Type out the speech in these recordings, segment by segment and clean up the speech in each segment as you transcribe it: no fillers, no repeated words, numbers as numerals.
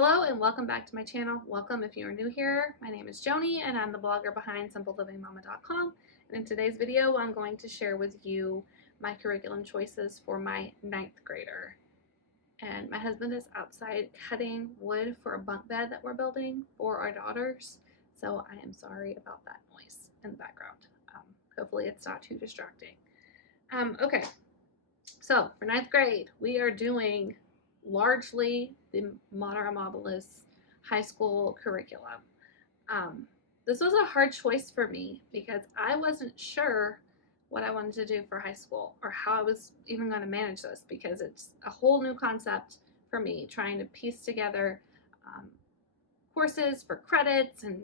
Hello and welcome back to my channel. Welcome if you are new here. My name is Joni and I'm the blogger behind simplelivingmama.com. And in today's video, I'm going to share with you my curriculum choices for my 9th grader. And my husband is outside cutting wood for a bunk bed that we're building for our daughters. So I am sorry about that noise in the background. Hopefully it's not too distracting. Okay, so for 9th grade, we are doing largely the Mater Amabilis high school curriculum. This was a hard choice for me because I wasn't sure what I wanted to do for high school or how I was even going to manage this, because it's a whole new concept for me, trying to piece together courses for credits and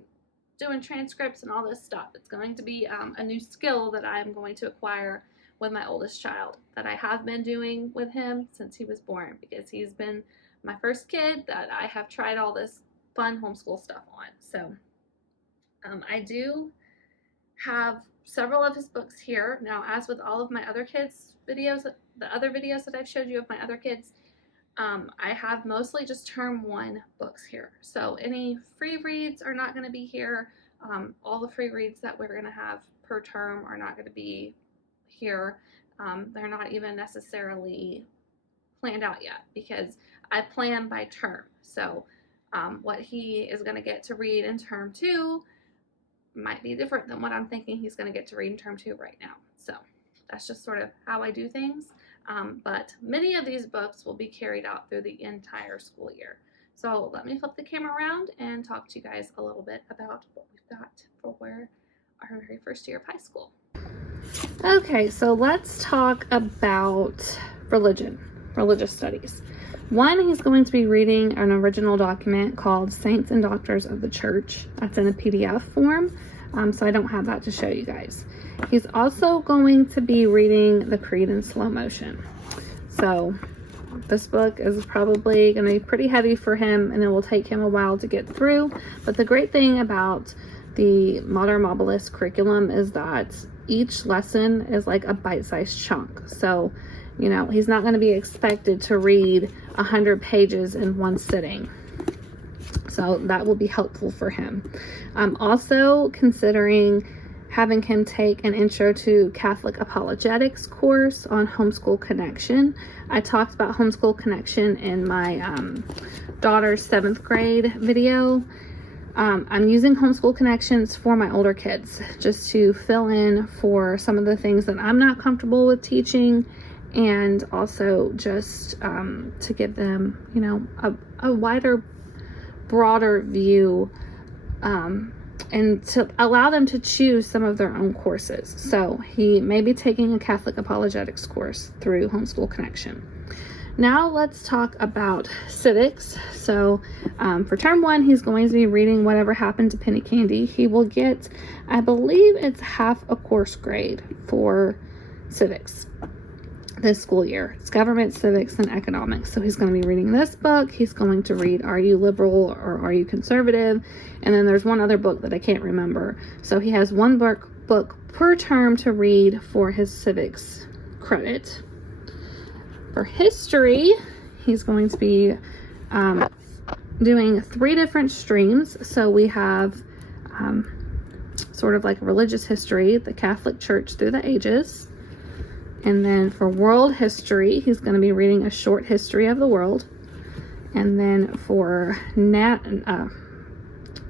doing transcripts and all this stuff. It's going to be a new skill that I'm going to acquire with my oldest child, that I have been doing with him since he was born, because he's been my first kid that I have tried all this fun homeschool stuff on. So I do have several of his books here. Now, as with all of my other kids' videos, the other videos that I've showed you of my other kids, I have mostly just term 1 books here. So any free reads are not going to be here. All the free reads that we're going to have per term are not going to be here. They're not even necessarily planned out yet, because I plan by term. So what he is going to get to read in term 2 might be different than what I'm thinking he's going to get to read in term 2 right now. So that's just sort of how I do things. But many of these books will be carried out through the entire school year. So let me flip the camera around and talk to you guys a little bit about what we've got for our very first year of high school. Okay, so let's talk about religious studies. One, he's going to be reading an original document called Saints and Doctors of the Church. That's in a PDF form, so I don't have that to show you guys. He's also going to be reading the Creed in slow motion. So this book is probably going to be pretty heavy for him, and it will take him a while to get through. But the great thing about the Mater Amabilis curriculum is that each lesson is like a bite-sized chunk. So, you know, he's not going to be expected to read 100 pages in one sitting. So that will be helpful for him. I'm also considering having him take an Intro to Catholic Apologetics course on Homeschool Connection. I talked about Homeschool Connection in my daughter's 7th grade video. I'm using Homeschool Connections for my older kids, just to fill in for some of the things that I'm not comfortable with teaching, and also just to give them, you know, a wider, broader view, and to allow them to choose some of their own courses. So he may be taking a Catholic Apologetics course through Homeschool Connection. Now let's talk about civics. So for term 1, he's going to be reading Whatever Happened to Penny Candy. He will get, I believe it's half a course grade for civics this school year. It's government, civics, and economics. So he's going to be reading this book. He's going to read Are You Liberal or Are You Conservative? And then there's one other book that I can't remember. So he has one book per term to read for his civics credit. For history, he's going to be doing 3 different streams. So we have sort of like religious history, the Catholic Church through the ages. And then for world history, he's going to be reading a short history of the world. And then for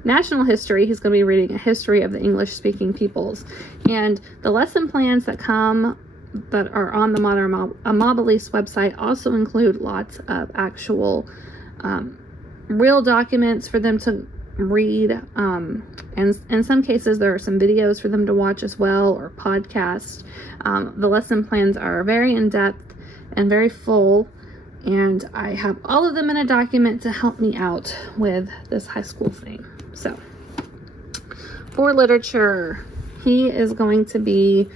national history, he's going to be reading a history of the English-speaking peoples. And the lesson plans that are on the Mater Amabilis website also include lots of actual real documents for them to read, and in some cases there are some videos for them to watch as well, or podcasts. The lesson plans are very in-depth and very full, and I have all of them in a document to help me out with this high school thing. So for literature, he is going to be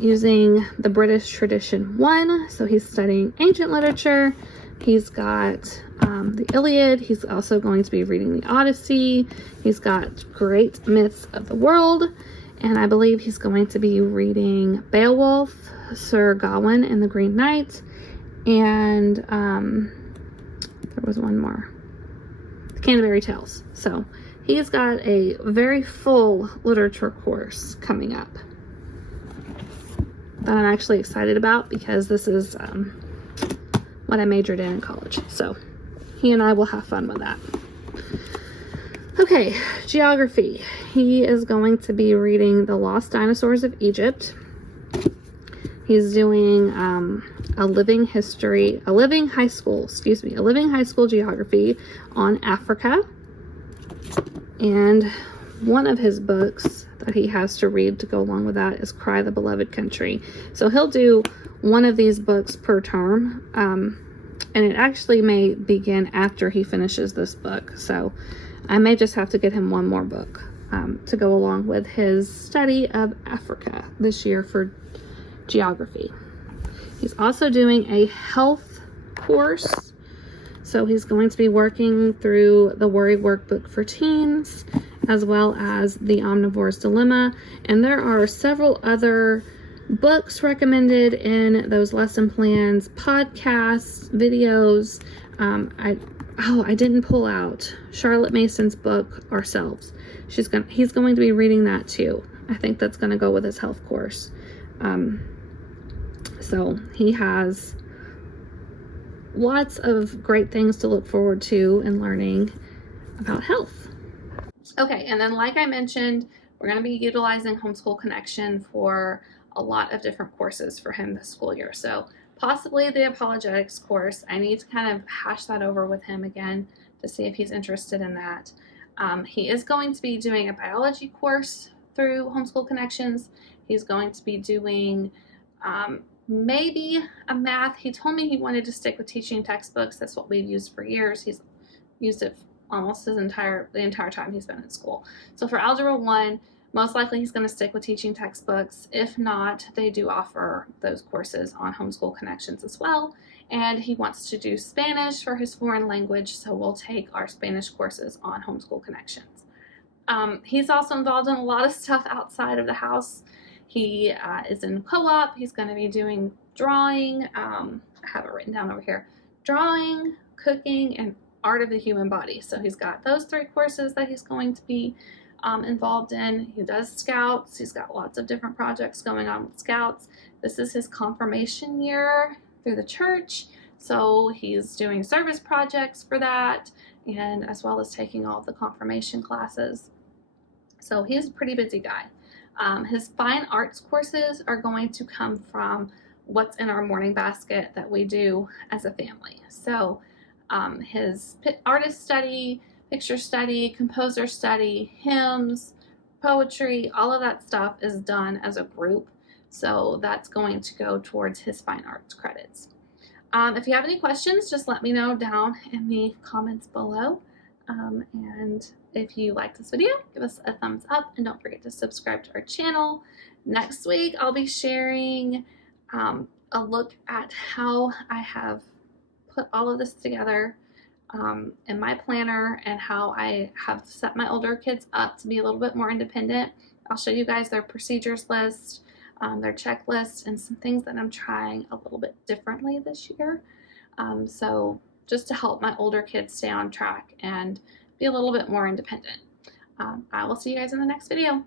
using the British Tradition 1. So he's studying ancient literature. He's got the Iliad. He's also going to be reading the Odyssey. He's got Great Myths of the World. And I believe he's going to be reading Beowulf, Sir Gawain and the Green Knight. And there was one more. Canterbury Tales. So he's got a very full literature course coming up that I'm actually excited about, because this is what I majored in college. So he and I will have fun with that. Okay, geography. He is going to be reading The Lost Dinosaurs of Egypt. He's doing a living high school geography on Africa. And one of his books that he has to read to go along with that is Cry the Beloved Country. So he'll do one of these books per term. And it actually may begin after he finishes this book. So I may just have to get him one more book to go along with his study of Africa this year for geography. He's also doing a health course. So he's going to be working through the Worry Workbook for Teens, as well as the Omnivore's Dilemma. And there are several other books recommended in those lesson plans, podcasts, videos. I didn't pull out Charlotte Mason's book, Ourselves. He's going to be reading that too. I think that's going to go with his health course. So he has lots of great things to look forward to in learning about health. Okay, and then like I mentioned, we're going to be utilizing Homeschool Connection for a lot of different courses for him this school year. So possibly the apologetics course. I need to kind of hash that over with him again to see if he's interested in that. He is going to be doing a biology course through Homeschool Connections. He's going to be doing maybe a math. He told me he wanted to stick with teaching textbooks. That's what we've used for years. He's used it almost the entire time he's been in school. So for Algebra 1, most likely he's going to stick with teaching textbooks. If not, they do offer those courses on Homeschool Connections as well. And he wants to do Spanish for his foreign language, so we'll take our Spanish courses on Homeschool Connections. He's also involved in a lot of stuff outside of the house. He is in co-op. He's going to be doing drawing. I have it written down over here. Drawing, cooking, and art of the human body. So he's got those 3 courses that he's going to be involved in. He does Scouts. He's got lots of different projects going on with Scouts. This is his confirmation year through the church. So he's doing service projects for that, and as well as taking all of the confirmation classes. So he's a pretty busy guy. His fine arts courses are going to come from what's in our morning basket that we do as a family. So his artist study, picture study, composer study, hymns, poetry, all of that stuff is done as a group. So that's going to go towards his fine arts credits. If you have any questions, just let me know down in the comments below. And if you like this video, give us a thumbs up and don't forget to subscribe to our channel. Next week, I'll be sharing a look at how I have put all of this together in my planner and how I have set my older kids up to be a little bit more independent. I'll show you guys their procedures list, their checklist, and some things that I'm trying a little bit differently this year. So just to help my older kids stay on track and be a little bit more independent. I will see you guys in the next video.